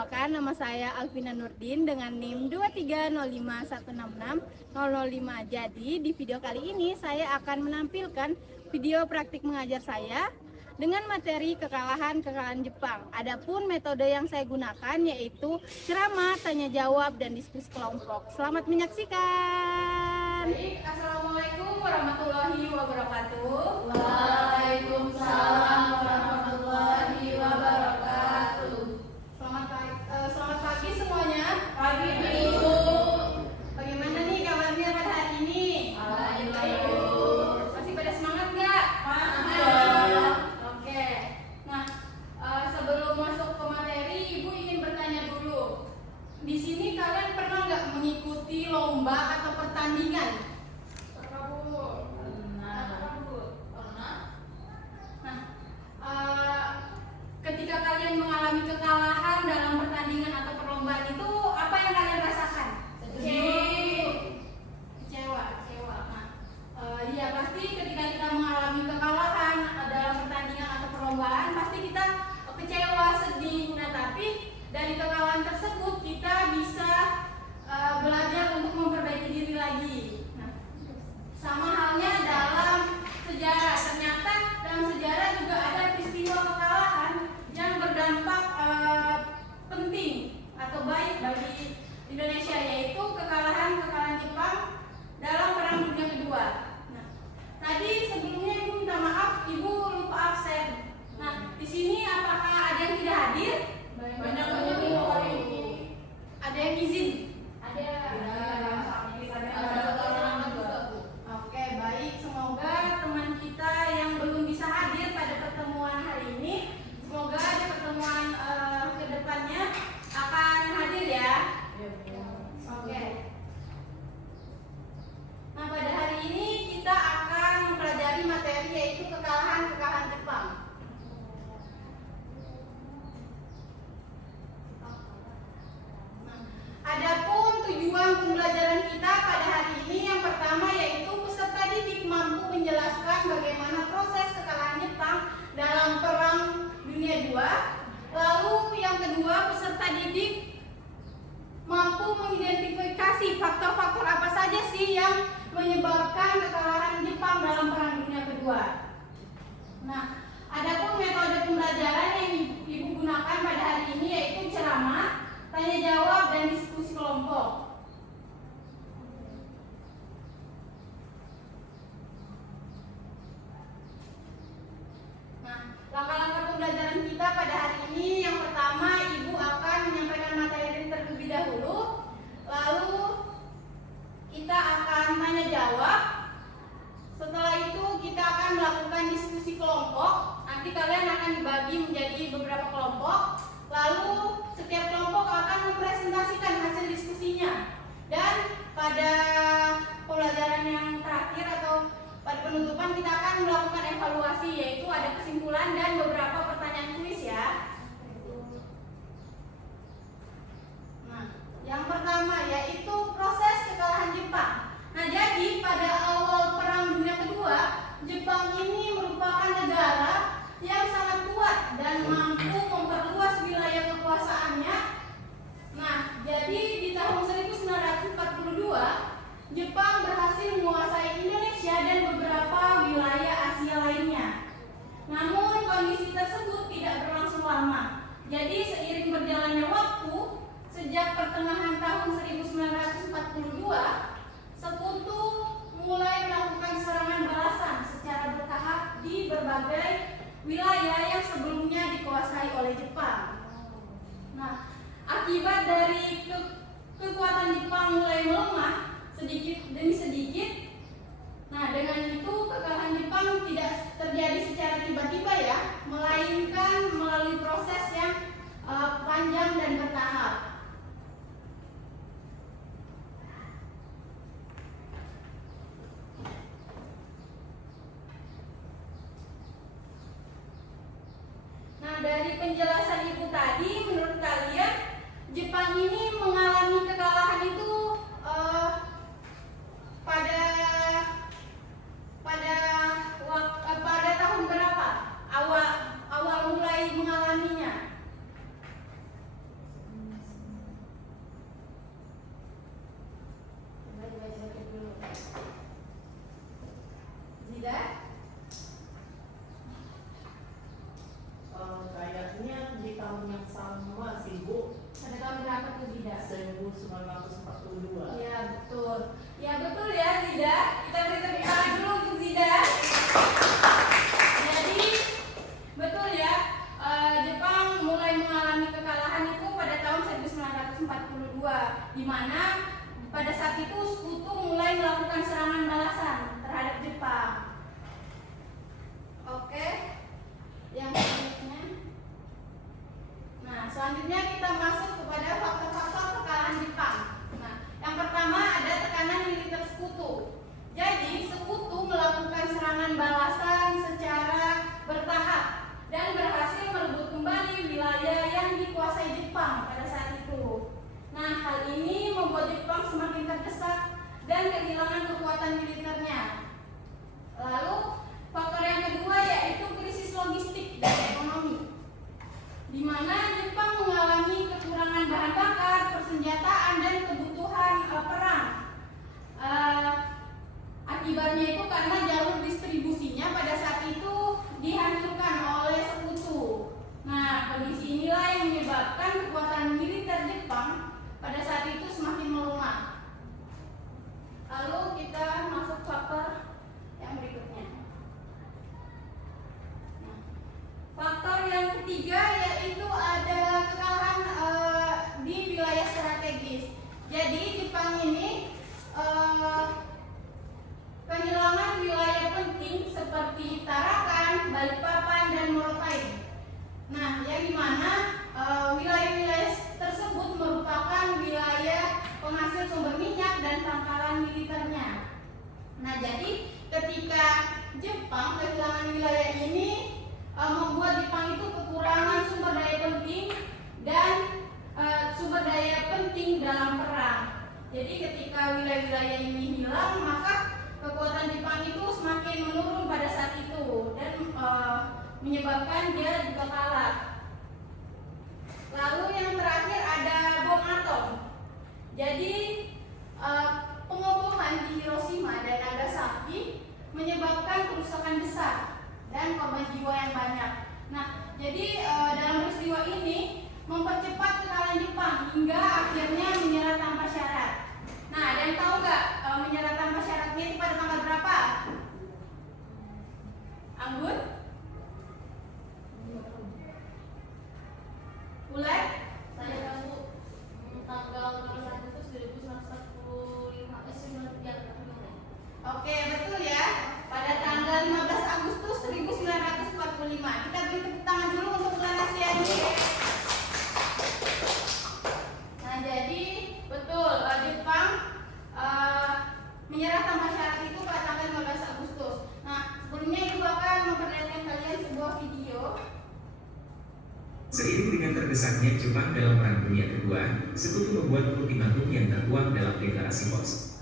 Perkenalkan, nama saya Alvina Nurdin dengan NIM 23051660005. Jadi, di video kali ini saya akan menampilkan video praktik mengajar saya dengan materi kekalahan Jepang. Adapun metode yang saya gunakan yaitu ceramah, tanya jawab, dan diskusi kelompok. Selamat menyaksikan. Baik, Assalamualaikum warahmatullahi wabarakatuh. Waalaikumsalam warahmatullahi wabarakatuh. Selamat pagi semuanya. Pagi Ibu. Bagaimana nih kabarnya pada hari ini? Baik. Masih pada semangat nggak? Masih. Oke. Nah, sebelum masuk ke materi, Ibu ingin bertanya dulu. Di sini kalian pernah nggak mengikuti lomba atau pertandingan? Pernah, Bu. Ketika kalian mengalami kekalahan dalam pertandingan atau perlombaan itu, apa yang kalian rasakan? Kecewa. Iya, pasti ketika kita mengalami kekalahan dalam pertandingan atau perlombaan, pasti kita kecewa, sedih. Nah, tapi dari kekalahan tersebut kita bisa belajar untuk memperbaiki diri lagi. Nah, sama halnya dalam sejarah. Ternyata dalam sejarah juga ada peristiwa kekalahan yang berdampak penting atau baik bagi Indonesia, yaitu kekalahan Jepang dalam Perang Dunia Kedua. Nah, tadi sebelumnya Ibu minta maaf, Ibu lupa absen. Nah, di sini apakah ada yang tidak hadir? Banyak Bu hari ini. Ada yang izin? Ada. Oke, baik. Semoga teman kita yang belum bisa hadir pada pertemuan hari ini, semoga di pertemuan ke depannya akan hadir ya. Oke. Nah, pada hari ini kita akan mempelajari materi yaitu kekalahan Jepang. Adapun tujuan pembelajaran kita pada hari ini yang pertama yaitu peserta didik mampu menjelaskan bagaimana proses kekalahan Jepang dalam Perang Dunia II. Lalu yang kedua, peserta didik mampu mengidentifikasi faktor-faktor apa saja sih yang menyebabkan kekalahan Jepang dalam Perang Dunia Kedua. Nah, adapun metode pembelajaran yang Ibu gunakan pada hari ini yaitu ceramah, tanya jawab, dan diskusi kelompok. Nah, langkah-langkah pembelajaran kita pada hari ini yang pertama, Ibu akan menyampaikan materi terlebih dahulu. Lalu kita akan tanya jawab. Setelah itu kita akan melakukan diskusi kelompok. Nanti kalian akan dibagi menjadi beberapa kelompok. Lalu setiap kelompok akan mempresentasikan hasil diskusinya. Dan pada pembelajaran yang terakhir atau pada penutupan kita akan melakukan evaluasi, yaitu ada kesimpulan dan beberapa pertanyaan kuis ya. Nah, yang pertama yaitu proses kekalahan Jepang. Nah, jadi pada awal Perang Dunia Kedua, Jepang ini merupakan negara yang sangat kuat dan mampu memperluas wilayah kekuasaannya. Nah, jadi di tahun 1942, Jepang berhasil menguasai Indonesia dan beberapa wilayah Asia lainnya. Namun kondisi tersebut tidak berlangsung lama. Jadi seiring berjalannya waktu, sejak pertengahan tahun 1942, Sekutu mulai melakukan serangan balasan secara bertahap di berbagai wilayah yang sebelumnya dikuasai oleh Jepang. Nah, akibat dari kekuatan Jepang mulai melemah sedikit demi sedikit. Nah, dengan itu kekalahan Jepang tidak terjadi secara tiba-tiba ya, melainkan melalui proses yang panjang dan bertahap. Nah, dari penjelasan Ibu tadi, menurut kalian Jepang ini mengalami kekalahan itu pada tahun berapa? Awal mulai mengalaminya? Zida? Kayaknya di tahun yang sama sih Bu, Pada tahun berapa tuh Zida? 1942. Ya betul. Ya betul ya Zida. Kita beri tepuk tangan dulu untuk Zida. Jadi betul ya. Jepang mulai mengalami kekalahan itu pada tahun 1942, di mana pada saat itu Sekutu mulai melakukan serangan balasan terhadap Jepang. Oke. Yang selanjutnya. Nah, selanjutnya kita masuk kepada faktor-faktor kekalahan Jepang. Nah, yang pertama ada tekanan militer Sekutu. Jadi, Sekutu melakukan serangan balasan secara bertahap dan berhasil merebut kembali wilayah yang dikuasai Jepang pada saat itu. Nah, hal ini membuat Jepang semakin terdesak dan kehilangan kekuatan militernya. Lalu, faktor yang kedua yaitu krisis logistik dan ekonomi, di mana Jepang mengalami kekurangan bahan bakar, persenjataan, dan kebutuhan perang. Akibatnya itu karena jalur distribusinya pada saat itu dihancurkan oleh Sekutu. Nah, kondisi inilah yang menyebabkan kekuatan militer Jepang pada saat itu semakin melemah. Lalu kita masuk faktor yang berikutnya. Faktor yang ketiga yaitu ada kekalahan di wilayah strategis. Jadi Jepang ini kehilangan wilayah penting seperti Tarakan, Balikpapan, dan Morotai. Nah, yang dimana wilayah-wilayah tersebut merupakan wilayah penghasil sumber minyak dan pangkalan militernya. Nah, jadi ketika Jepang kehilangan wilayah ini membuat Jepang itu kekurangan sumber daya penting dan sumber daya penting dalam perang. Jadi ketika wilayah-wilayah ini hilang, maka kekuatan Jepang itu semakin menurun pada saat itu dan menyebabkan dia juga kalah. Lalu yang terakhir ada bom atom. Jadi pengoboman di Hiroshima dan Nagasaki menyebabkan kerusakan besar dan korban jiwa yang banyak. Nah, jadi dalam peristiwa ini mempercepat kekalahan Jepang hingga akhirnya menyerah tanpa syarat. Nah, ada yang tahu nggak menyerah tanpa syaratnya itu pada tanggal berapa? Anggun? Mulai? Saya tahu tanggal 12 Agustus 1945. Oke, betul ya. Pada tanggal 15 Agustus 1945. Kita beri tepuk tangan dulu untuk Lanasiani. Nah, jadi betul Jepang menyerah tanpa syarat itu pada tanggal 15 Agustus. Nah, sebelumnya Ibu akan memperlihatkan kalian sebuah video. Seiring dengan terdesaknya Jepang dalam Perang Dunia Kedua, Sekutu membuat ultimatum yang tertuang dalam Deklarasi Potsdam.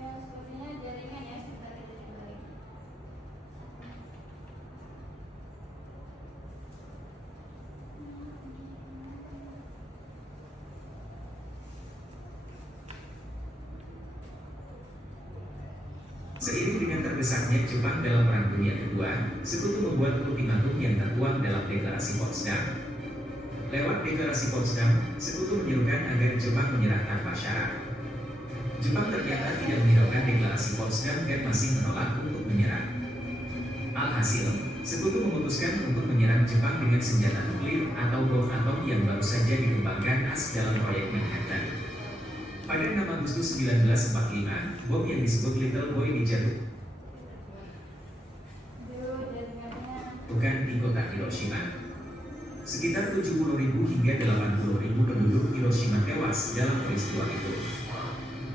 Sepertinya jaringan ya, sebentar kita coba lagi. Seiring dengan terdesaknya Jepang dalam Perang Dunia Kedua, Sekutu membuat ultimatum yang tertuang dalam Deklarasi Potsdam. Lewat Deklarasi Potsdam, Sekutu menyerukan agar Jepang menyerah tanpa syarat. Jepang ternyata tidak menghiraukan Deklarasi Potsdam dan masih menolak untuk menyerah. Alhasil, Sekutu memutuskan untuk menyerang Jepang dengan senjata nuklir atau bom atom yang baru saja dikembangkan AS dalam proyek Manhattan. Pada 6 Agustus 1945, bom yang disebut Little Boy dijatuhkan di kota Hiroshima. Sekitar 70.000 hingga 80.000 penduduk Hiroshima tewas dalam peristiwa itu.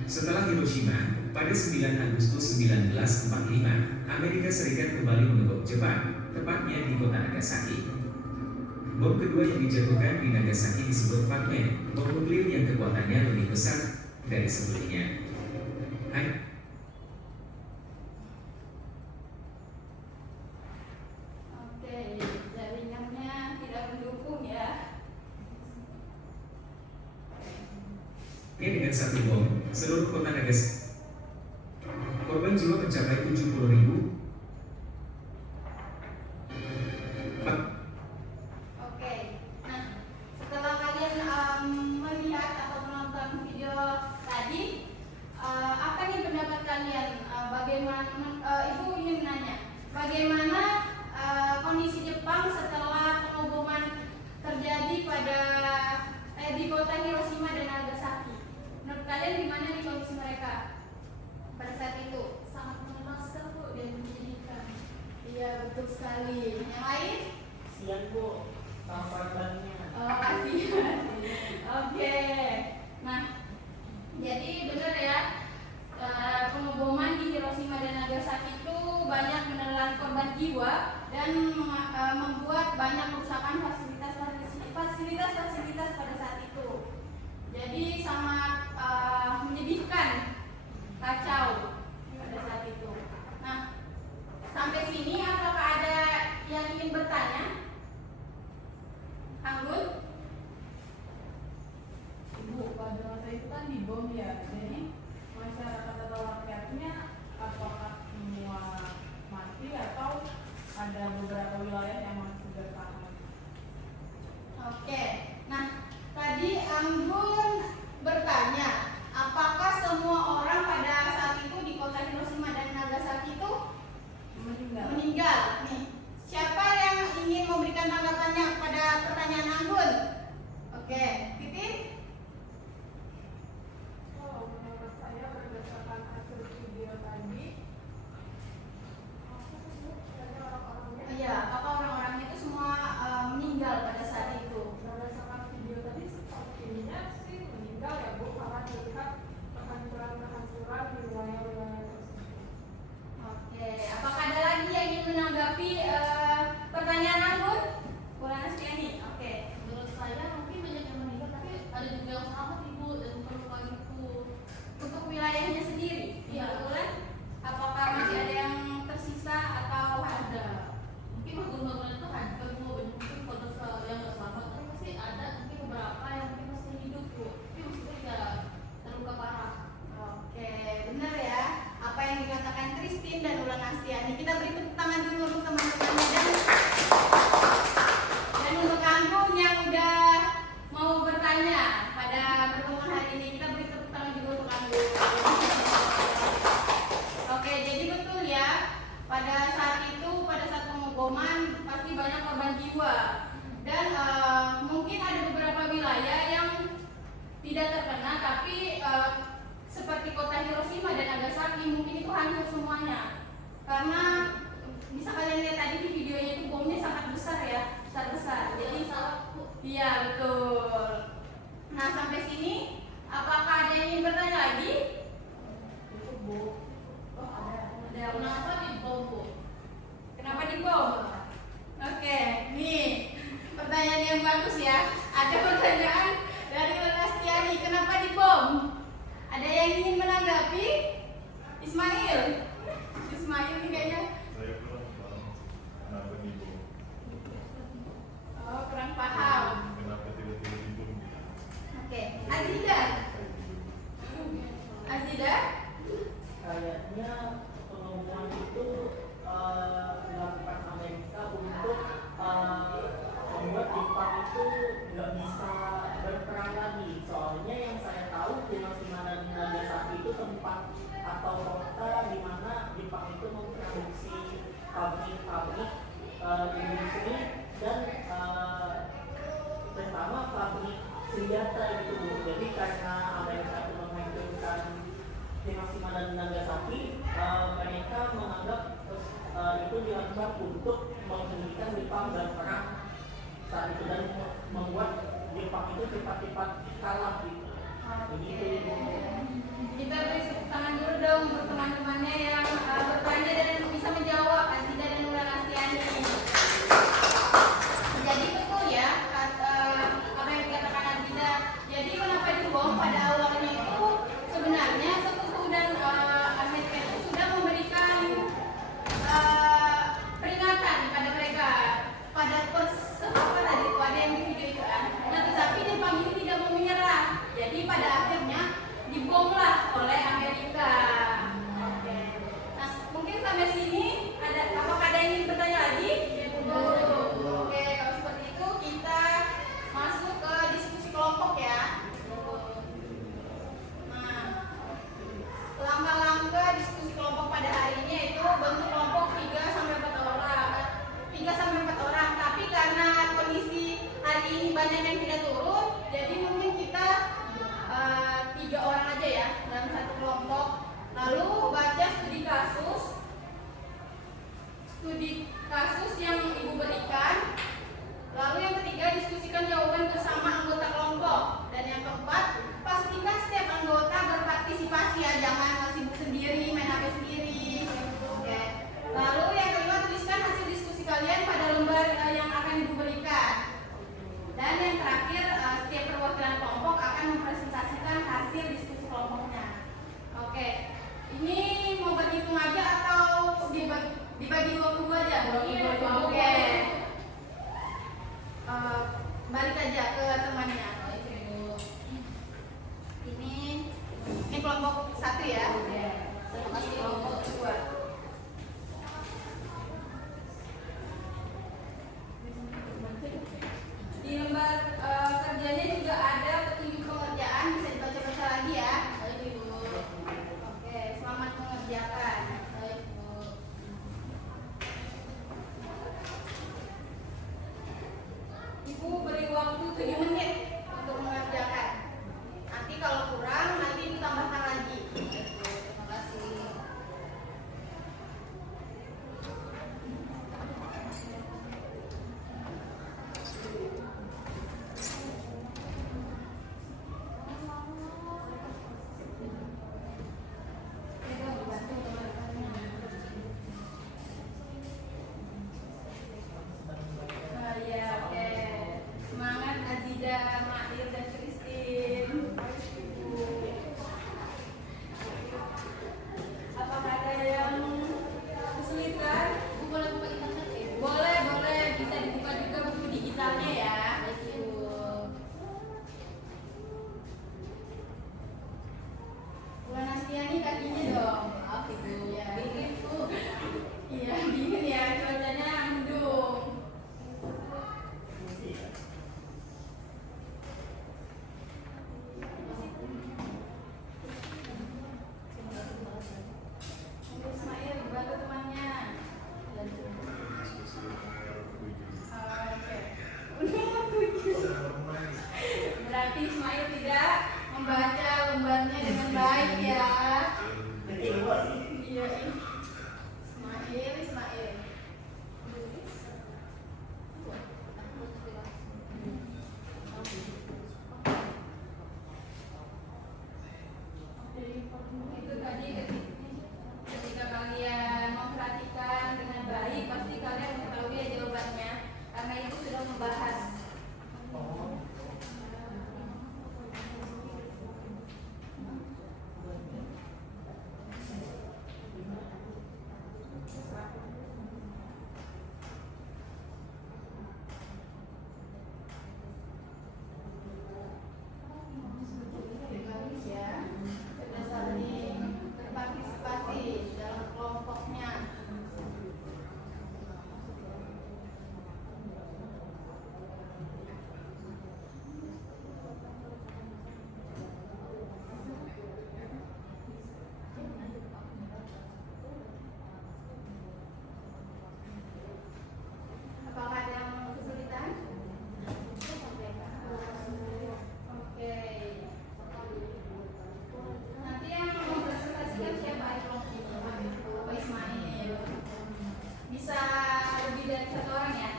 Setelah Hiroshima, pada 9 Agustus 1945, Amerika Serikat kembali mengebom Jepang, tepatnya di kota Nagasaki. Bom kedua yang dijatuhkan di Nagasaki disebut Fatman, bom nuklir yang kekuatannya lebih besar dari sebelumnya. satu bom, seluruh kota Nagasaki. Korban jiwa mencapai 70.000. Oke, nah setelah kalian melihat atau menonton video tadi, apa nih pendapat kalian? Ibu ingin menanya, bagaimana kondisi Jepang setelah pengeboman terjadi di kota Hiroshima dan Nagasaki? Menurut kalian gimana nih kondisi mereka pada saat itu? Sangat mengenaskan Bu dan menyedihkan. Iya, betul sekali. Yang lain? Sian Bu, korbannya. Oh, kasihan. Oke. Nah, jadi benar ya, pengeboman di Hiroshima dan Nagasaki itu banyak menelan korban jiwa dan membuat banyak kerusakan fasilitas pada saat itu. Jadi sangat menyedihkan, kacau pada saat itu. Nah, sampai sini apakah ada yang ingin bertanya? Anggun? Ibu, pada masa itu kan dibom ya, jadi masyarakat atau rakyatnya apakah semua mati atau ada beberapa wilayah yang masih bertahan? Oke, nah tadi Anggun bertanya, apakah semua orang pada saat itu di kota Hiroshima dan Nagasaki itu meninggal? Nih, siapa yang ingin memberikan tanggapannya pada pertanyaan Anggun? Oke, Titin? Kalau menurut saya berdasarkan hasil video tadi, Iya, apakah orang-orangnya itu semua meninggal pada saat itu? berdasarkan video tadi sepertinya sih meninggal ya Bu, karena dilihat kehancuran-kehancuran di wilayah-wilayah tersebut. Oke, apakah ada lagi yang ingin menanggapi pertanyaan Anggun? Bulan Astiani, oke. Menurut saya mungkin banyak yang meninggal, tapi ada juga yang selamat Ibu dan luka itu. Untuk wilayahnya sendiri, Iya. Bulan, apakah masih ada yang tersisa atau ada? Mungkin bangunan-bangunan itu hancur Bu, mungkin kota yang nggak selamat, tapi masih ada mungkin beberapa yang mungkin masih hidup Bu. Tapi maksudnya ya terluka parah. Oke, benar ya. Apa yang dikatakan Christine dan Ulan Astiani. Kita beri tepuk tangan dulu untuk teman-temannya dan untuk Anggun yang udah mau bertanya pada pertemuan hari ini. Kita beri tepuk tangan juga untuk Anggun. Oke, jadi betul ya. Pada saat itu, pada saat pengeboman pasti banyak korban jiwa dan mungkin ada beberapa wilayah yang tidak terkena, tapi seperti kota Hiroshima dan Nagasaki mungkin itu hancur semuanya karena bisa kalian lihat tadi di videonya itu bomnya sangat besar ya, besar. Jadi iya betul. Nah sampai sini apakah ada yang ingin bertanya lagi? Itu Bu. Oh ada. Kenapa dibom Bu? Kenapa dibom? Oke, nih pertanyaan yang bagus ya. Ada pertanyaan dari Lelastiani, kenapa dibom? Ada yang ingin menanggapi? Ismail nih kayaknya. Saya kurang paham kenapa dibom. Oh, kurang paham. Kenapa tiba-tiba dibom gitu. Oke, Azida. Kayaknya pengumuman itu dilakukan Amerika untuk membuat Jepang itu nggak bisa berperang lagi. Soalnya yang saya tahu Hiroshima dan Nagasaki itu tempat atau kota di mana Jepang itu memproduksi pabrik-pabrik industri dan terutama pabrik senjata itu Bu. Jadi karena Amerika itu menghancurkan Hiroshima dan Nagasaki, mereka menganggap itu dilakukan untuk menghentikan Jepang berperang saat itu dan membuat Jepang itu cepat-cepat kalah gitu. Begitu. Kita beri tepuk tangan dulu dong untuk teman-temannya yang bertanya dan bisa menjawab, Azida dan Ulan Astiani. Jadi betul ya apa yang dikatakan Azida. Jadi kenapa dibom pada awalnya itu sebenarnya Sekutu dan Amerika itu sudah memberikan peringatan pada mereka pada apa tadi itu ada yang di video itu kan. Nah tetapi Jepang ini tidak mau menyerah. Jadi pada akhirnya ya, berdasarkan berpartisipasi dalam kelompoknya. Apakah ada yang kesulitan? Oke. Nanti yang mempresentasikan siapa itu? Pak Ismail. Bisa lebih dari satu orang ya?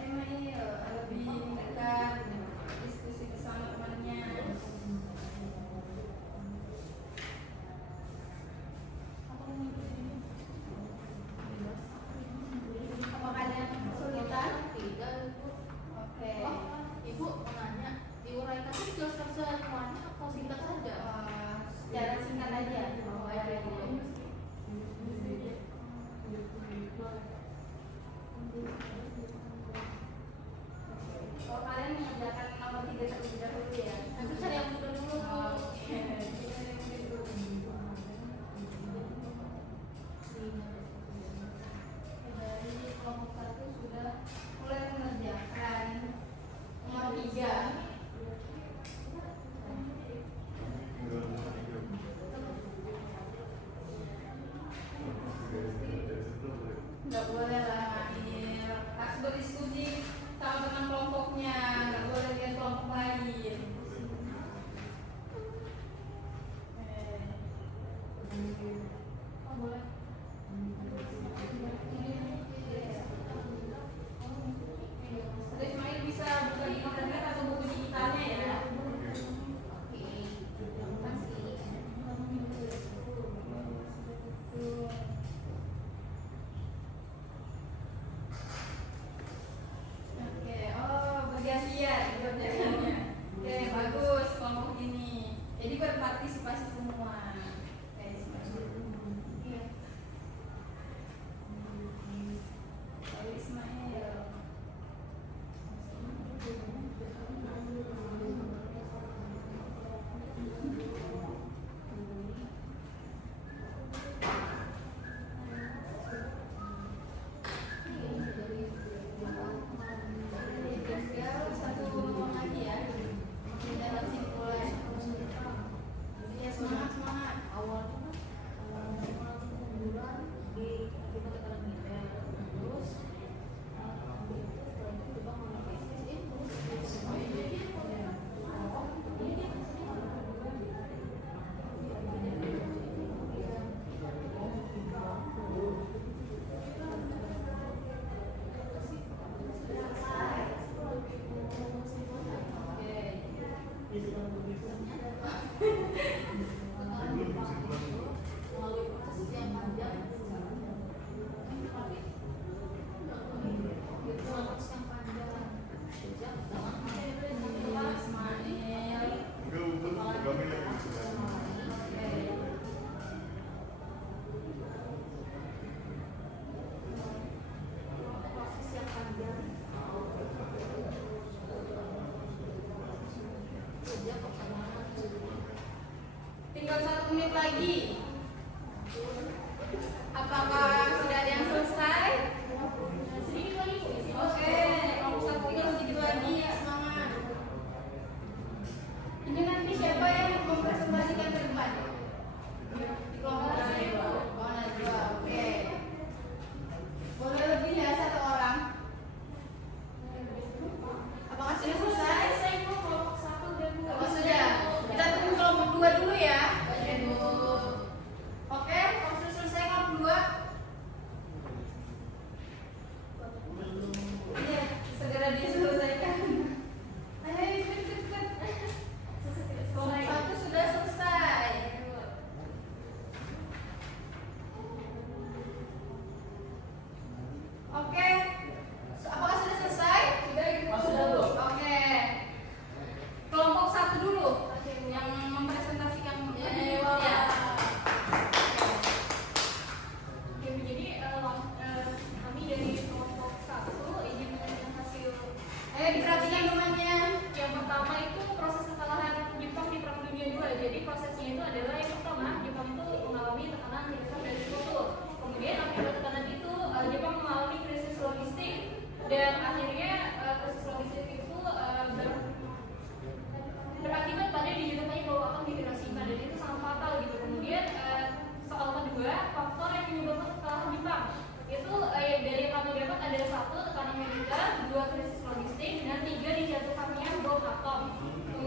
Ismail lebih dekat diskusi bersama temannya. Apakah ada yang kesulitan? Tidak, Ibu. Oke. Oh, Ibu mau nanya, diuraikan itu jelaskan semuanya atau singkat saja? Secara singkat aja. Oh, ya, ya, ya. Kalau kalian mengerjakan nomor 3 terlebih dahulu ya. Nanti cari yang mudah dulu. Oke. Dari kelompok 1 sudah mulai mengerjakan nomor 3. Nggak boleh lah Manir, harus berdiskusi sama teman kelompoknya, nggak boleh lihat kelompok lain. Oh, boleh. Terus Ismail bisa buka di internet atau buku digitalnya ya. Oke, terima kasih. Oke, oh bergantian kerjaannya. Oke, bagus kelompok ini. Jadi berpartisipasi semua. Oke, Iya. Lalu Ismail. Tinggal satu lagi ya. Dalam simpulan. Ya semangat semangat. Awalnya bulan di kita tekanan militer, terus setelah itu kita mengenai bisnis itu. Melalui proses yang panjang, itu proses yang panjang. Sejak dalam Ismail. Enggak, betul. Kami lagi diskusi. proses yang panjang. Sejak pertemuan Tinggal 1 menit lagi. Apakah sudah ada yang selesai? sedikit lagi. Oke, kelompok 1 tinggal sedikit lagi. Semangat. Ini nanti siapa yang mempresentasikan ke depan? Di kelompok Najwa. Oh, Najwa. Oke. Boleh lebih ya 1 orang? Apakah sudah selesai? Saya mau kelompok 1 dan 2. Oh, sudah. Kita tunggu kelompok 2 dulu ya. Oke, Bu.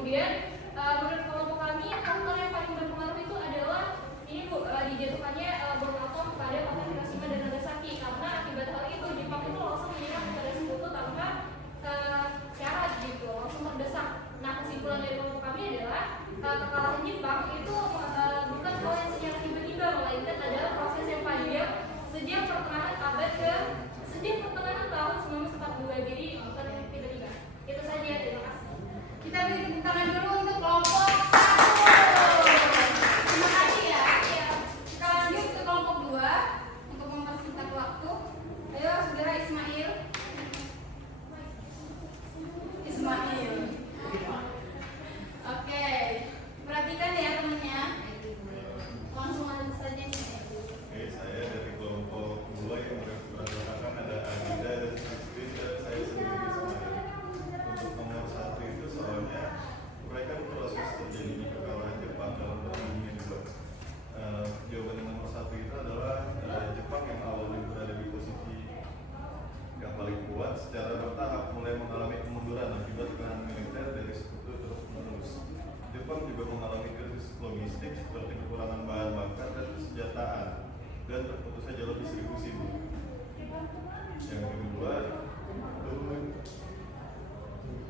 Kemudian menurut kelompok kami faktor yang paling berpengaruh itu adalah ini Bu, dijatuhkannya bom atom pada kota Hiroshima dan Nagasaki, karena akibat hal itu Jepang itu langsung menyerang kepada sekutu tanpa syarat gitu, langsung terdesak. Nah, kesimpulan dari kelompok kami adalah kekalahan Jepang itu bukan hal yang secara tiba-tiba, melainkan adalah proses yang panjang sejak pertengahan tahun 1942. Jadi bukan tiba-tiba. Itu saja, terima kasih. Kita beri tepuk tangan dulu untuk kelompok 1. Terima kasih ya. Kita lanjut ke kelompok 2 untuk mempersingkat waktu. Ayo segera Ismail. Oke, perhatikan ya temennya. Langsung lanjut saja Ismail. Oke, saya dari kelompok 2 yang berdasarkan ada Agida dan Christine dan saya sendiri sebenarnya. Untuk nomor 1 itu soalnya mereka proses terjadinya kekalahan Jepang dalam Perang Dunia II. Jawaban nomor 1 itu adalah Jepang yang awalnya berada di posisi yang paling kuat secara bertahap mulai mengalami kemunduran akibat serangan militer dari sekutu terus menerus. Jepang juga mengalami krisis logistik seperti kekurangan bahan bakar dan senjataan dan terputusnya jalur distribusi. Yang kedua itu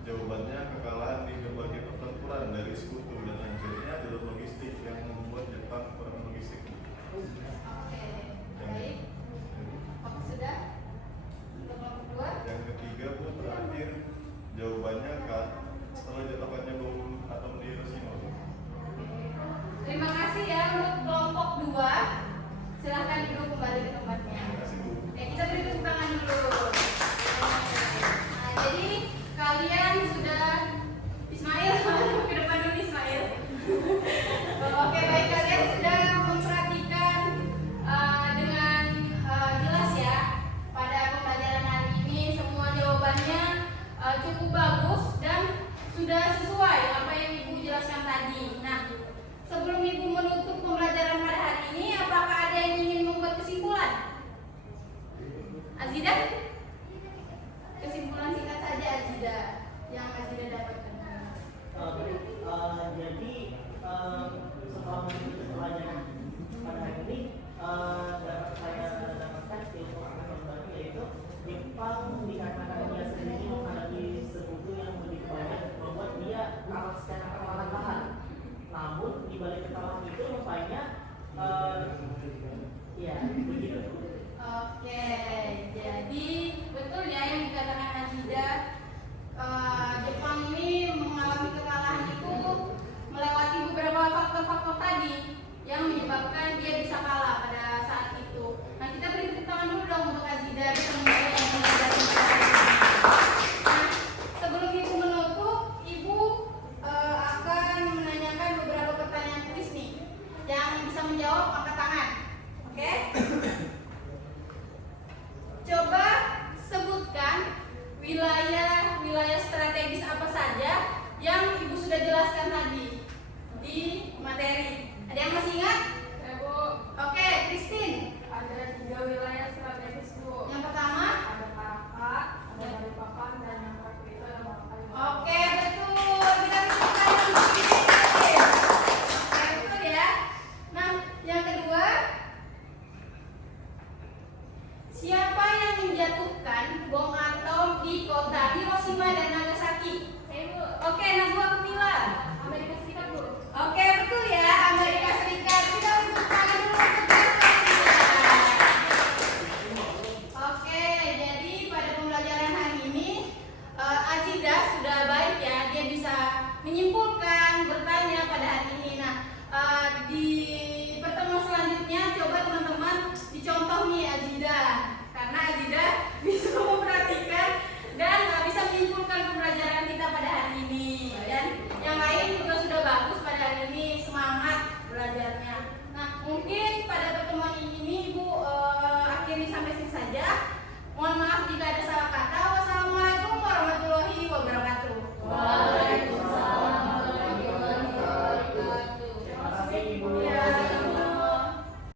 jawabannya kekalahan di berbagai pertempuran dari sekutu dan hancurnya jalur logistik yang membuat Jepang kurang logistik. Oke, baik. Waktu sudah. Untuk kelompok 2. Yang ketiga Bu, terakhir jawabannya kan setelah jatuhkannya bom atom di Hiroshima. Terima kasih ya untuk kelompok 2. Silahkan duduk kembali ke tempatnya. Terima kasih Bu. Kita beri tepuk tangan dulu. Nah, jadi kalian sudah Ismail, ke depan dulu Ismail. Oke, baik, kalian sudah memperhatikan dengan jelas ya pada pembelajaran hari ini. Semua jawabannya cukup bagus dan sudah sesuai apa yang Ibu jelaskan tadi. Nah, sebelum Ibu menutup pembelajaran pada hari ini, apakah ada yang ingin membuat kesimpulan? Azida? Kesimpulan singkat saja Azida yang Azida dapatkan. Jadi setelah mengikuti pelajaran pada hari ini saya dapatkan kesimpulan yang baru, yaitu Jepang dikarenakan dia sendiri menghadapi sekutu yang begitu banyak membuat dia kalah secara perlahan-lahan. Namun di balik kekalahan itu rupanya ya